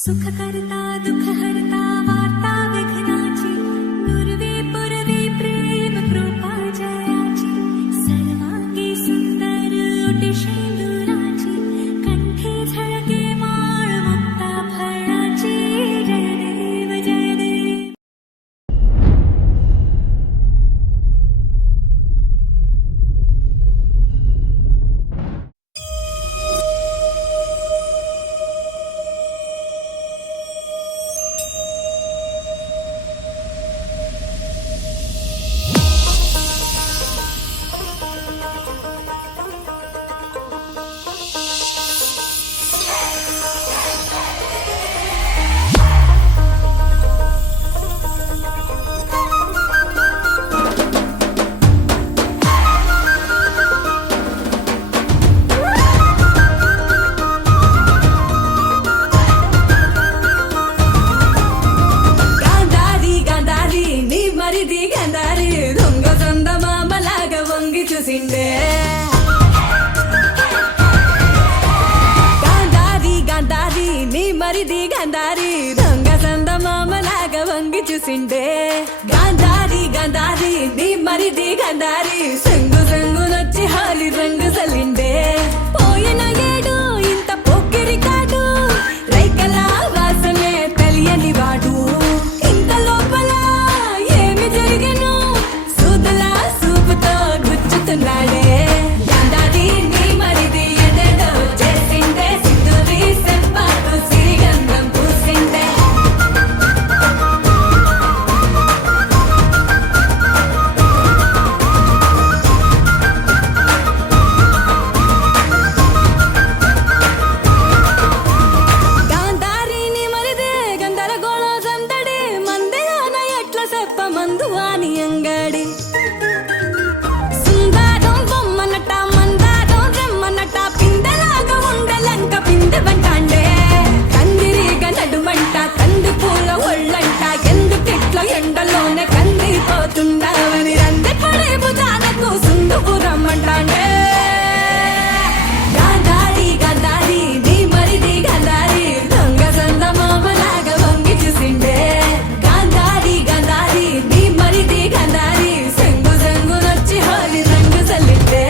सुखकर्ता दुःखहर्ता वार्ता विघ्नाची पूर्वी पूर्वी प्रेम कृपा जयाची सर्वांगी सुंदर ओटी शेंदुराची कंठी झळके माळ मुक्ता फळाची जय देव जय देव. చూసిండే గాంధారి గాంధారి నీ మరిది గాంధారి దొంగ సందమామలాగా వంగి చూసిండే గాంధారి గాంధారి నీ మరిది గాంధారి సంగు సంగునొచ్చి హాలి రంగు సలిండే పోయిన ఏడు ఇంత పొక్కిరి కాడు రైకల వాసనే తెలియని వాడు ఇంత లోపల ఏమి జరిగెను సూదల సూపుతో గుచ్చుతున్నాడే గాంధారి నీ మరిది ఎదెడో చేసిండే సింధూరి సెంపాకు సిరిగంధం పూసిండే గాంధారి నీ మరిదే గందరగోళ సందడి మందిరాన ఎట్ల సెప్ప మందు అని అంగడి సుందరం బొమ్మనట మందారం రెమ్మనట పిందెలాగా ఉండలంక పిందె వంటాండే కందిరిగా నడుమంట కంది పూల ఒళ్ళంట ఎందుకిట్ల ఎండలోనే కందిపోతుండవని రంది పడే భుజానకు సుందుకు రమ్మంటాండే గాంధారి గాంధారి నీ మరిది గాంధారి దొంగ సందమామలాగా వంగి చూసిండే గాంధారి గాంధారి నీ మరిది గాంధారి సంగు సంగునొచ్చి హాలి రంగు సల్లిండే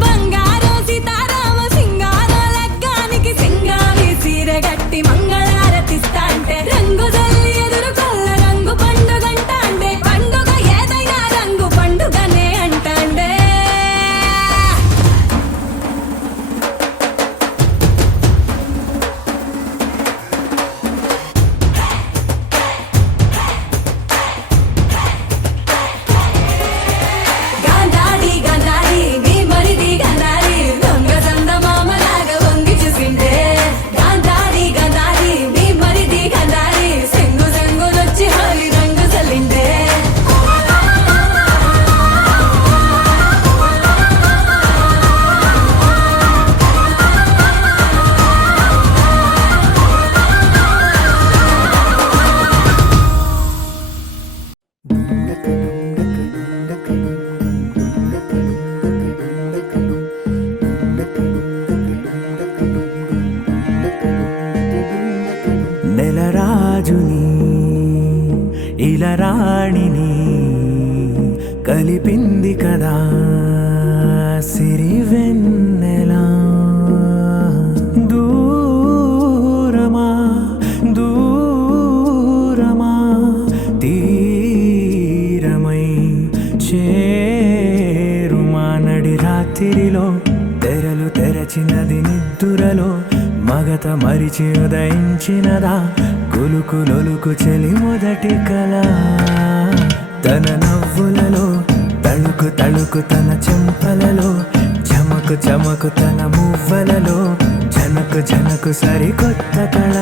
బంగారం సీతారామ సింగారం లగ్గానికి సింగారి సీరె గట్టి మంగళారతిస్తా అంటే రంగు జల్లి ఎదురు కొల్ల రంగు పండుగంట అంటే పండుగ ఏదైనా రంగు పండుగనే అంటాండే గాంధారి గాంధారి నీ మరిది గాంధారి దొంగ సందమామలాగా వంగి చూసిండే గాంధారి గాంధారి నీ మరిది గాంధారి సంగు సంగునొచ్చి హాలి రంగు సల్లిండే నెలరాజుని ఇలరాణిని కలిపింది కదా సిరివెన్నెలా దూరమా దూరమా తీరమై చేరుమా నడి రాత్రిలో తెరలు తెరచినది నిద్దురలో మగత మరిచి ఉదయించినదా కులుకులొలుకు చెలి మొదటి కళ తన నవ్వులలో తళుకు తళుకు తన చెంపలలో చమకు చమకు తన మువ్వలలో జనకు జనకు సరికొత్త కళ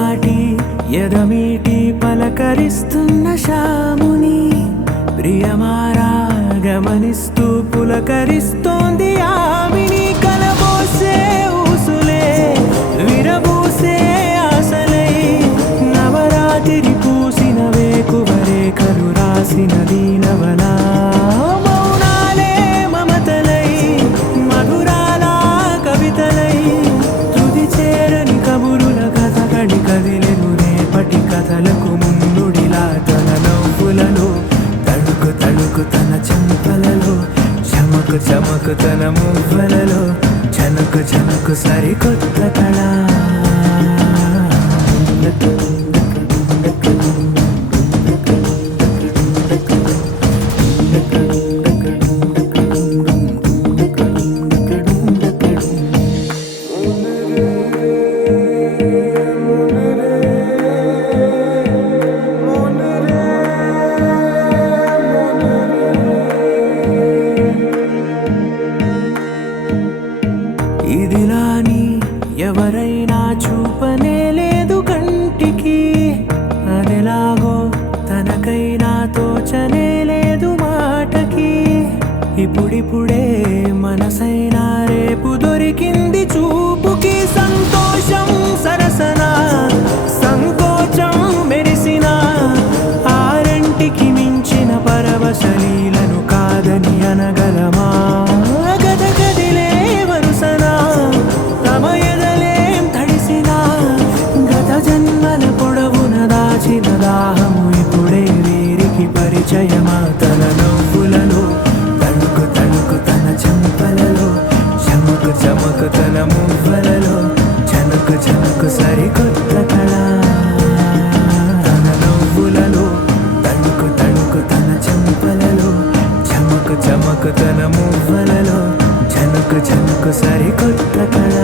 చాటి ఎదమీటి పలకరిస్తున్న శాముని ప్రియమారా గమనిస్తూ పులకరిస్తోంది ఆమిని కలబోసే ఊసులే విరబూసే ఆశలై నవరాత్రి పూసిన వేకువరేఖలు రాసిన దీనవలా మౌనాలే మమతలై మధురాల కవితలై తుది చేరని కబురుల కథ కడి కదిలెను రేపటి కథలకు ముందుడిలా తన నవ్వులలో తడుకు తడుకు తన చెంపలలో చమకు చమకు తన మువ్వలలో చనుకు చనుకు సరికొత్త కళ ఇదిలాని ఎవరైనా చూపనే లేదు కంటికి అదెలాగో తనకైనా తోచనే లేదు మాటకి ఇప్పుడిప్పుడే మనసైనా రేపు దొరికింది చూపుకి సంతోషం సరసన సంకోచం మెరిసిన ఆరంటికి మించిన పరవశలీలను కాదని అనగలమా గద గదిలే వరుసన తమ ఎదలేం తడిసిన గత జన్మల పొడవున దాచిన దాహము ఇప్పుడే వీరికి పరిచయమా తన నవ్వులలో తణుకు తణుకు తన చెంపలలో చమకు చమకు తన మువ్వలలో చనుకు చనుకు సరికొత్త కళ తన నవ్వులలో తణుకు తణుకు తన చెంపలలో చమకు చమకు తన మువ్వలలో చనుకు చనుకు సరికొత్త కళ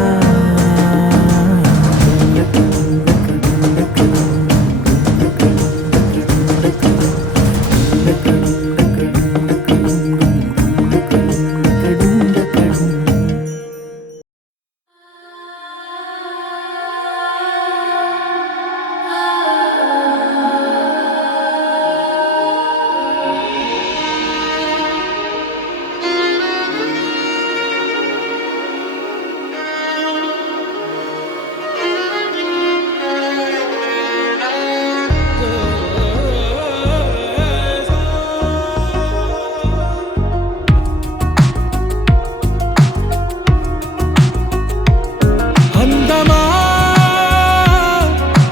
అందమా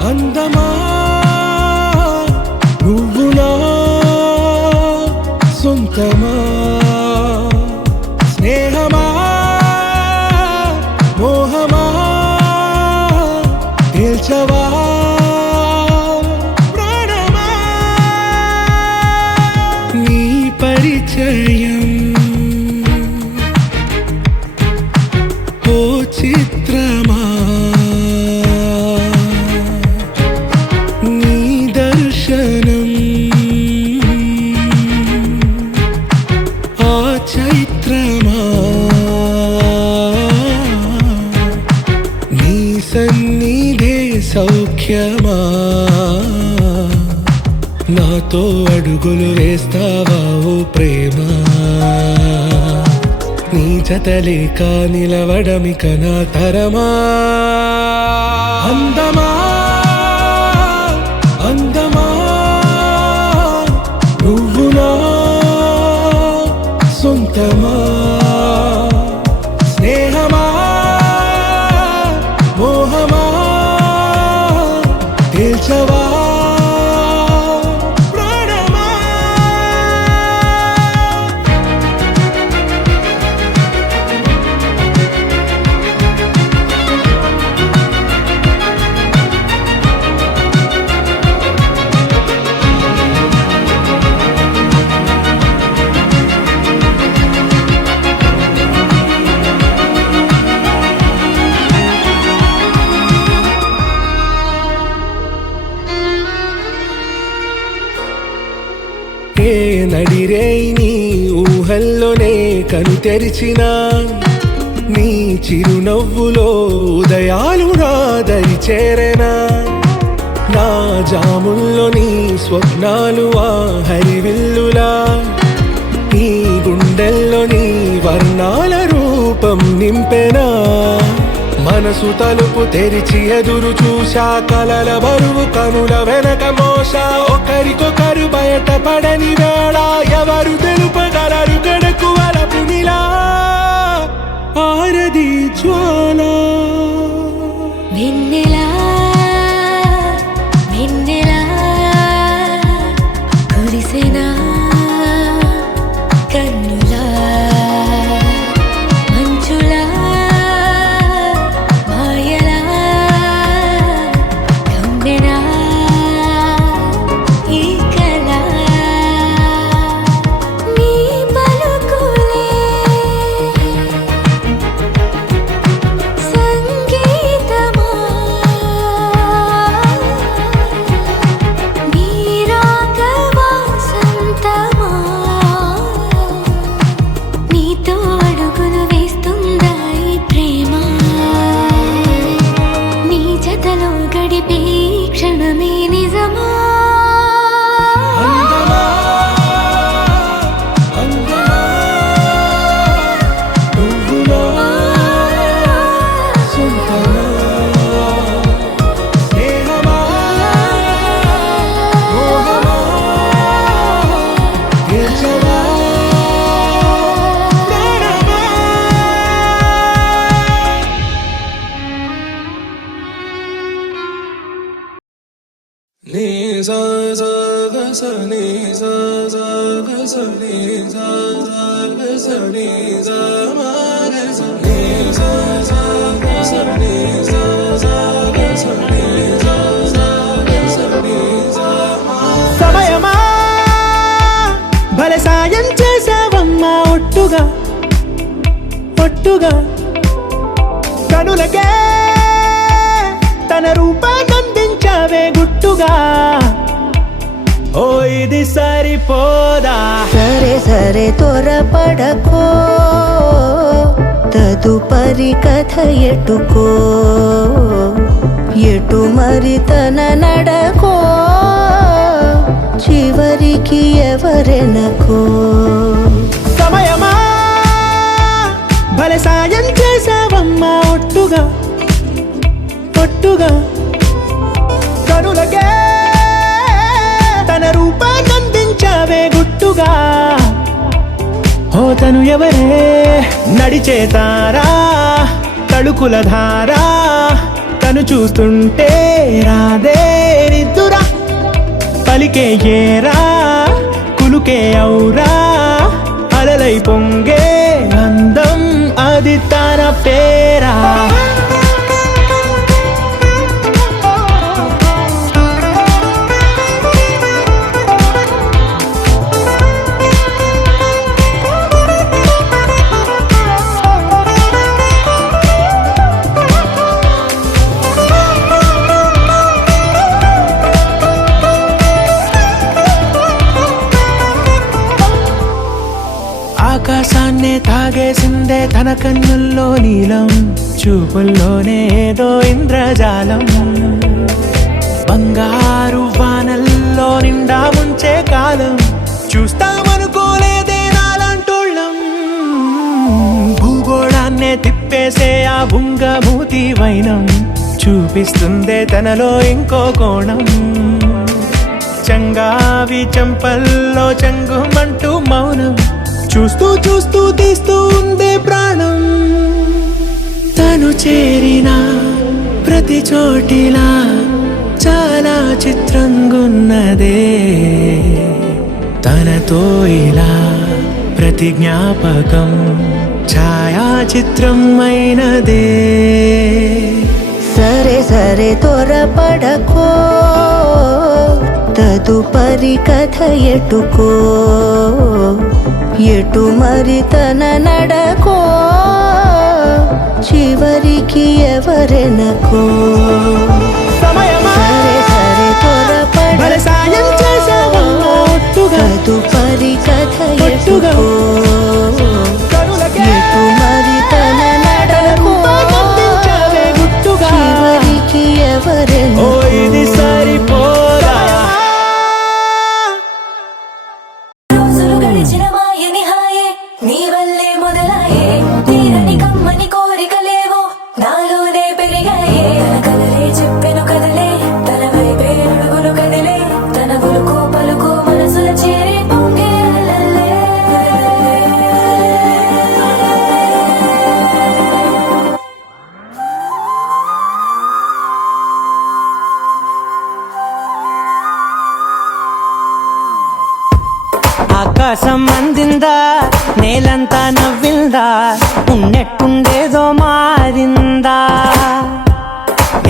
అందమా నువ్వు నా సొంతమా స్నేహమా మోహమా తేల్చవా ప్రాణమా నీ పరిచయం ఓ చిత్రమా నీ దర్శనం ఆ చైత్రమా నీ సన్నిధే సౌఖ్యమా నాతో అడుగులు వేస్తావా ఓ ప్రేమ నీ జతలేక నిలవడమిక నా తరమా అందమా అందమా నువ్వు నా సొంతమా స్నేహమా మోహమా తేల్చవా ప్రాణమా ఏ నడిరే నీ ఊహల్లోనే కను తెరిచిన నీ చిరునవ్వులో ఉదయాలు నా దరి చేరెనా జాముల్లోని స్వప్నాలు ఆ హరివిల్లులా ఈ గుండెల్లోని వర్ణాల రూపం నింపెనా మనసు తలుపు తెరిచి ఎదురు చూశా కలల బరువు కనుల వెనక మోసా ఒకరికొకరు బయటపడని వేళ ఎవరు తెలుపగలరు గడకు వలపునిలా ఆరది జ్వాల వెన్నెలా వెన్నెలా కురిసెనా కన్నులా మంచులా మాయలా కమ్మెనా ఈ కళ నీ పలుకులే సంగీతమా నీ రాక వాసంతమా నీతో అడుగులు వేస్తుందా ఈ ప్రేమ నీ జతలో గడిపే ఈ క్షణమే నిజమా అందమా అందమా నువ్వులా సొంతమా స్నేహమా మోహమా గెలిచవా ప్రాణమా నీ సా సా గ స నీ సా సా గ స నీ సా సా గ స నీ సా మా గ స నీ సా సా గ స నీ సా సా గ స నీ సా సా గ స నీ సా మా సమయమా భలే సాయం చేసావమ్మా ఒట్టుగా ఒట్టుగా కనులకే తన రూపాన్నందించావే గుట్టుగా ఓ ఇది సరిపోదా సరే సరే త్వరపడకో తదుపరి కథ ఎటుకో ఎటు మరి తన నడకో చివరికి ఎవరెనకో సమయమా భలే సాయం చేసావమ్మా ఒట్టుగా ఒట్టుగా కనులకే తన రూపాన్నందించావే గుట్టుగా ఓ తను ఎవరే నడిచే తారా తళుకుల ధారా తను చూస్తుంటే రాదే నిద్దురా పలికే ఏరా కులుకే ఔరా అలలై పొంగే అందం అది తన పేరా ఆకాశాన్నే తాగేసిందే తన కన్నుల్లో నీలం చూపుల్లోనే ఏదో ఇంద్రజాలం బంగారు వానల్లో నిండా ముంచే కాలం చూస్తామనుకోలేదే నాలాంటోళ్ళం భూగోళాన్నే తిప్పేసే ఆ బుంగమూతి వైనం చూపిస్తుందే తనలో ఇంకో కోణం చంగావి చంపల్లో చంగుమంటూ మౌనం చూస్తూ చూస్తూ తీస్తూ ఉందే ప్రాణం తను చేరిన ప్రతి చోటిలా చాలా చిత్రంగున్నదే తనతో ఇలా ప్రతి జ్ఞాపకం ఛాయాచిత్రం అయినదే సరే సరే త్వరపడకో తదుపరి కథ ఎటుకో ఎటు మరి తన నడకో చివరికి ఎవరెనకో సమయమా సరే సరే భలే సాయం చేసావమ్మా ఒట్టుగా తదుపరి కథ ఒట్టుగా ఎటుకో కనులకే ఎటు మరి తన నడకో రూపాన్నందించావే గుట్టుగా చివరికి ఓ ఎవరెనకో ఇది సరిపోదా ఆకాశం అందిందా, నేలంతా నవ్విందా, ఉన్నట్టుండేదో మారిందా.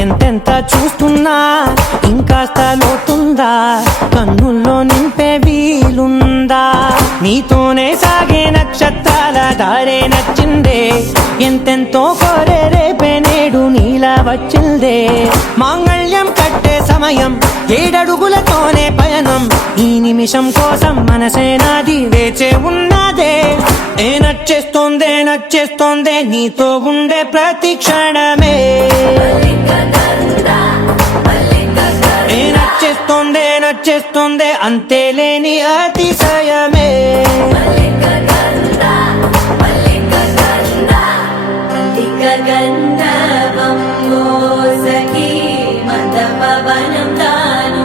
ఎంతెంత చూస్తున్నా ఇంకాస్త లోతుందా, కన్నుల్లో నింపే వీలుందా. నీతోనే సాగే నక్షత్రాల దారే నచ్చిందే, ఎంతెంతో కోరే రేపే నేడు నీలా వచ్చిందే. మాంగళ్యం కట్టే సమయం, 7 అడుగులతోనే పయనం, ఈ నిమిషం కోసం మనసే నాది వేచే ఉన్నదే. నచ్చేస్తోందే నచ్చేస్తోందే నీతో ఉండే ప్రతి క్షణమే. నచ్చేస్తోందే నచ్చేస్తోందే అంతేలేని అతిశయమే. గంధర్వం సఖీ మద పవనం దాను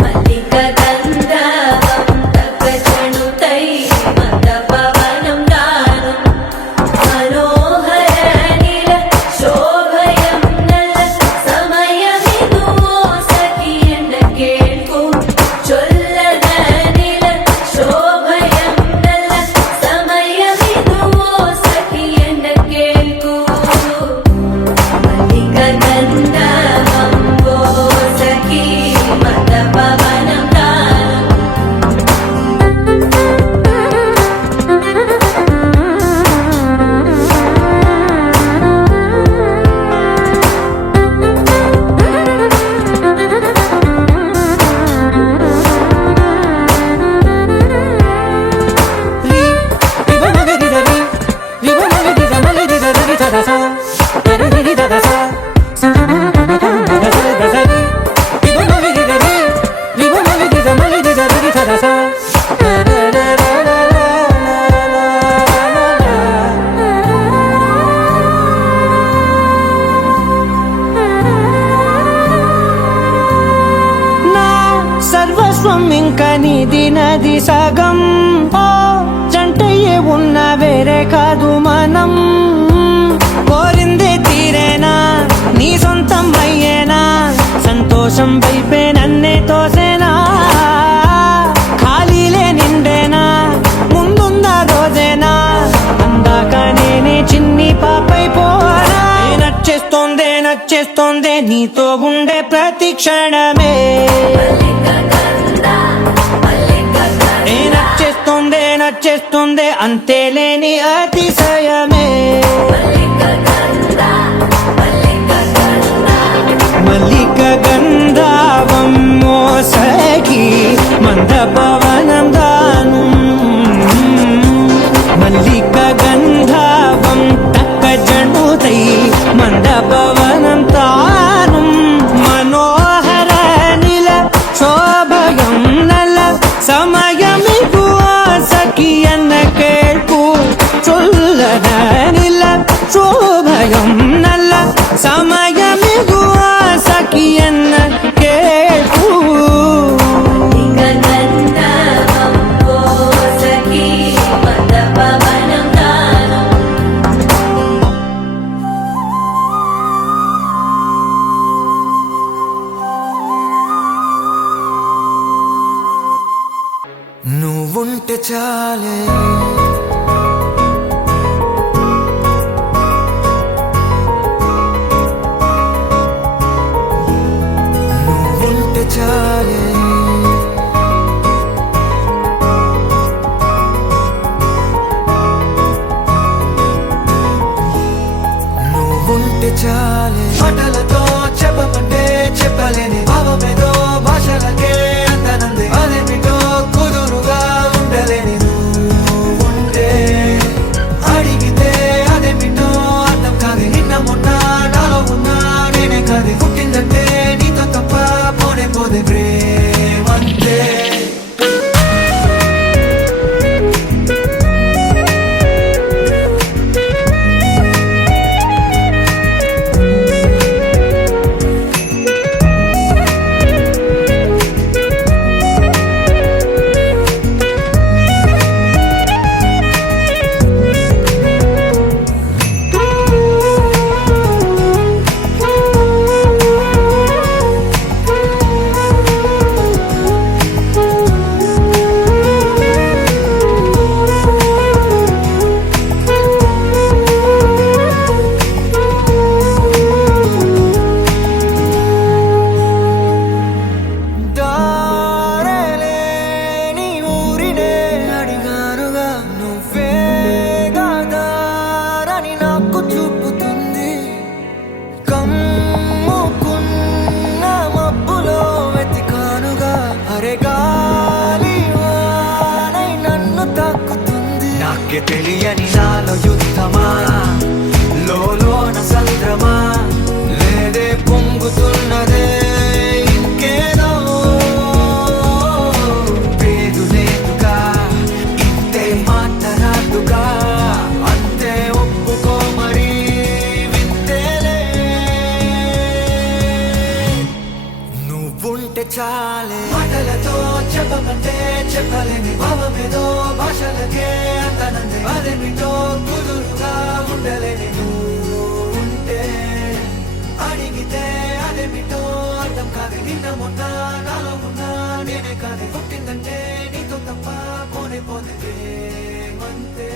మల్లిక గంధర్వం తగచణుతై మద పవనం దాను మనోహర నీల శోభయం నల్ల సమయమిదు సఖీ ఎన్న కేൾకు చొల్లద నీల శోభయం నల్ల సమయమిదు సఖీ ఎన్న కేൾకు మల్లిక గంధర్వం సఖీ మద పవనం దాను నా సర్వస్వం ఇంక నీది నది సగం. ఓ జంటయ్యే ఉన్న వేరే కాదు మనం. కోరిందే తీరేనా, నీ సొంతం అయ్యేనా, సంతోషం వైపే నన్నే తోసేనా. ఖాళీలే నిండేనా, ముందున్న రోజేనా, అందాక నేనే చిన్ని పాపై పోనా. నచ్చేస్తోందే నచ్చేస్తోందే నీతో ఉండే ప్రతి క్షణమే. నచ్చేస్తోందే నచ్చేస్తోందే అంతేలేని అతిశయమే. మల్లిక గంధావం మోసకి మంద పవనం దాను మల్లిక గంధావం తక్క జణుతై మంద పవనం తాను మనోహర నిల శోభయం నల సమయమిగు సఖి ఎన్న కేൾకు చొల్లద నిల శోభయం నల్ల సమయమిగు సఖి ఎన్న కేൾకు. గంధర్వం సఖీ మద పవనం దాను నువ్వుంటే చాలే నువ్వుంటే చాలే నువ్వుంటే చాలే. మాటలతో చెప్పమంటే చెప్పలేని భావమేదో భాషలకే అందనంది. అదేమిటో కుదురుగా ఉండలేని నువ్వుంటే, అడిగితే అదేమిటో అర్థం కాదు. నిన్న మొన్న నాలో ఉన్నా నేనే కాదు. పుట్టిందంటే నీతో తప్ప పోనే పోదే ప్రేమంతే. చెప్పలేని భావమేదో భాషలకే అంతనందే అదేమిటో కుదురుగా ఉండలేని నువ్వు ఉంటే అడిగితే అదేమిటో అర్థం కాదు నిన్న మొన్న నాలో ఉన్నా నేనే కాదు పుట్టిందంటే నీతో తప్ప పోనే పోతే అంతే